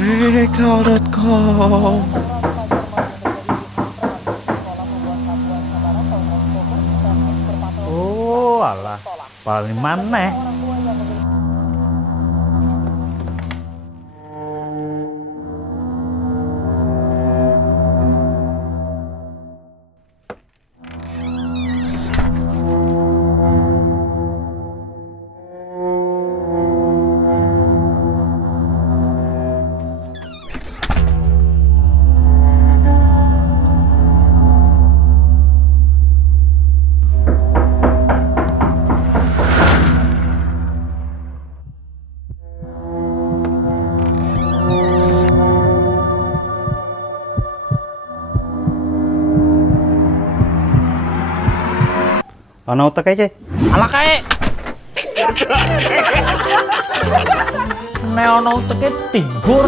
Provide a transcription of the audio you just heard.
Recall.com. Oh, alah, paling maneh. Ana utek ae, Cek. Alah kae. Nek ana uteke timbur.